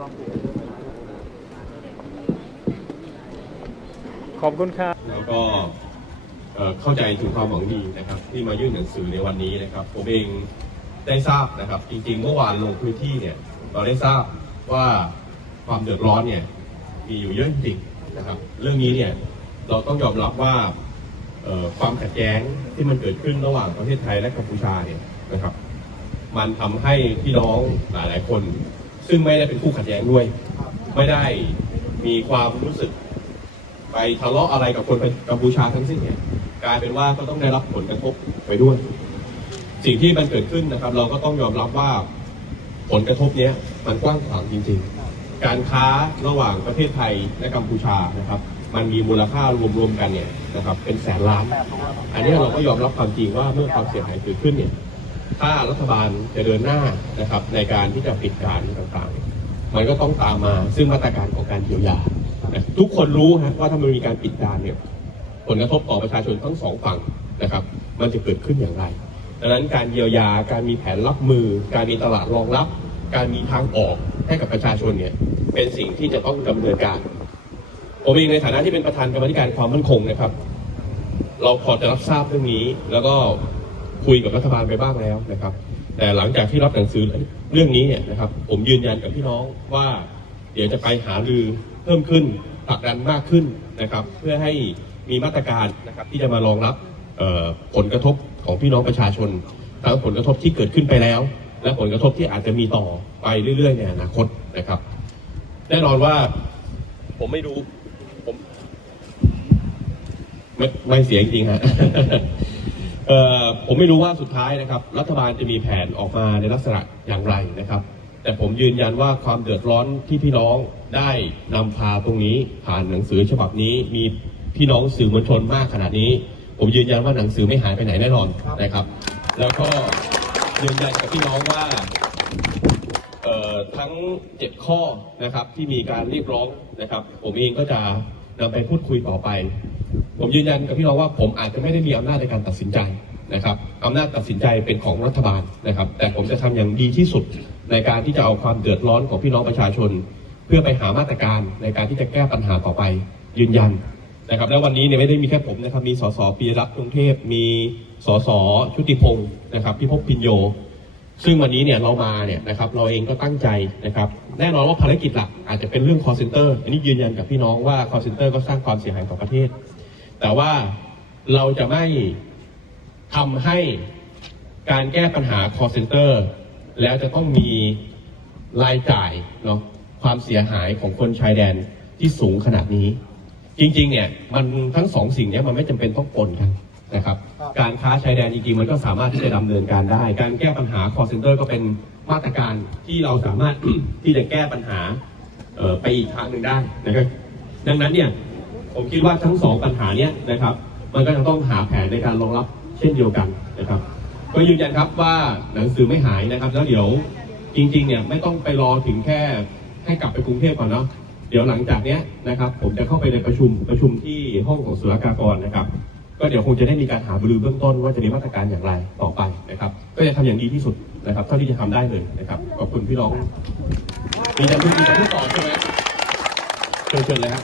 ขอบคุณครับแล้วก็เข้าใจถึงความหวังดีนะครับ ที่มายื่นหนังสือในวันนี้นะครับ ผมเองได้ทราบนะครับ จริงๆ เมื่อวานลงพื้นที่เนี่ยเราได้ทราบว่าความเดือดร้อนเนี่ยมีอยู่เยอะจริงนะครับ เรื่องนี้เนี่ยเราต้องยอมรับว่าความขัดแย้งที่มันเกิดขึ้นระหว่างประเทศไทยและกัมพูชาเนี่ยนะครับ มันทำให้พี่น้องหลายๆคน ซึ่งไม่ได้เป็นคู่ขัดแย้งด้วย ไม่ได้มีความรู้สึก ไปทะเลาะอะไรกับคนกัมพูชาทั้งสิ้นเนี่ยกลายเป็นว่าก็ต้องได้รับผลกระทบไปด้วย สิ่งที่มันเกิดขึ้นนะครับ เราก็ต้องยอมรับว่าผลกระทบเนี้ยมันกว้างขวางจริง ๆ การค้าระหว่างประเทศไทยและกัมพูชานะครับ มันมีมูลค่ารวมๆกันเนี่ยนะครับเป็นแสนล้าน อันนี้เราก็ยอมรับความจริงว่าเมื่อความเสียหายเกิดขึ้นเนี่ย ถ้ารัฐบาลจะเดินหน้านะครับในการที่จะปิดการต่างๆ มันก็ต้องตามมาซึ่งมาตรการของการเยียวยา ทุกคนรู้ฮะว่าถ้ามันมีการปิดการเนี่ยผลกระทบต่อประชาชนทั้งสองฝั่งนะครับ มันจะเกิดขึ้นอย่างไร ดังนั้นการเยียวยา การมีแผนรับมือ การมีตลาดรองรับ การมีทางออกให้กับประชาชนเนี่ยเป็นสิ่งที่จะต้องดำเนินการ ผมเองในฐานะที่เป็นประธานกรรมธิการความมั่นคงนะครับ เราพอจะรับทราบเรื่องนี้แล้วก็ คุยกับรัฐบาลไปบ้างแล้วนะครับ แต่หลังจากที่รับหนังสือเรื่องนี้เนี่ยนะครับ ผมยืนยันกับพี่น้องว่า เดี๋ยวจะไปหารือเพิ่มขึ้นผลักดันมากขึ้นนะครับ เพื่อให้มีมาตรการนะครับที่จะมารองรับผลกระทบของพี่น้องประชาชนทั้งผลกระทบที่เกิดขึ้นไปแล้ว และผลกระทบที่อาจจะมีต่อไปเรื่อยๆในอนาคตนะครับ แน่นอนว่าผมไม่รู้ผมไม่ไม่เสียจริงฮะ ผมไม่รู้ว่าสุดท้ายนะครับ รัฐบาลจะมีแผนออกมาในลักษณะอย่างไรนะครับ แต่ผมยืนยันว่าความเดือดร้อนที่พี่น้องได้นำพาตรงนี้ผ่านหนังสือฉบับนี้มีพี่น้องสื่อมวลชนมากขนาดนี้ ผมยืนยันว่าหนังสือไม่หายไปไหนแน่นอนนะครับ แล้วก็ยืนยันกับพี่น้องว่าทั้งเจ็ดข้อนะครับที่มีการเรียกร้องนะครับ ผมเองก็จะ นำไปพูดคุยต่อไป ผมยืนยันกับพี่น้องว่าผมอาจจะไม่ได้มีอำนาจในการตัดสินใจนะครับอำนาจตัดสินใจเป็นของรัฐบาลนะครับ แต่ผมจะทำอย่างดีที่สุดในการที่จะเอาความเดือดร้อนของพี่น้องประชาชน เพื่อไปหามาตรการในการที่จะแก้ปัญหาต่อไปยืนยันนะครับ และวันนี้เนี่ยไม่ได้มีแค่ผมนะครับ มีสสปียรัตน์กรุงเทพ มีสสชุติพงศ์นะครับพิภพพินโย ซึ่งวันนี้เนี่ยเรามาเนี่ยนะครับเราเองก็ตั้งใจนะครับ แน่นอนว่าภารกิจหลักอาจจะเป็นเรื่อง call center อันนี้ยืนยันกับพี่น้องว่า call center ก็สร้างความเสียหายต่อประเทศ แต่ว่าเราจะไม่ทำให้การแก้ปัญหา call center แล้วจะต้องมีรายจ่ายเนาะความเสียหายของคนชายแดนที่สูงขนาดนี้ จริงๆเนี่ยมันทั้งสองสิ่งเนี้ยมันไม่จำเป็นต้องปนกัน นะครับ การค้าชายแดนจริงๆ มันก็สามารถที่จะดำเนินการได้ การแก้ปัญหา call center ก็เป็นมาตรการที่เราสามารถที่จะแก้ปัญหาเอ่อไปอีกทางหนึ่งได้นะครับ ดังนั้นเนี่ยผมคิดว่าทั้งสองปัญหาเนี้ยนะครับ มันก็จะต้องหาแผนในการรองรับเช่นเดียวกันนะครับ ก็ยืนยันครับว่าหนังสือไม่หายนะครับ แล้วเดี๋ยวจริงๆเนี่ยไม่ต้องไปรอถึงแค่ให้กลับไปกรุงเทพก่อนเนาะเดี๋ยวหลังจากเนี้ยนะครับ ผมจะเข้าไปในประชุมประชุมที่ห้องของศุลกากรนะครับ ก็เดี๋ยวคงจะได้มีการหาบรือเบื้องต้นว่าจะมีมาตรการอย่างไรต่อไปนะครับ ก็จะทำอย่างดีที่สุดนะครับ เท่าที่จะทำได้เลยนะครับ ขอบคุณพี่น้องมีจะพูดมีจะพูดต่อใช่ไหมเชิญเลยครับ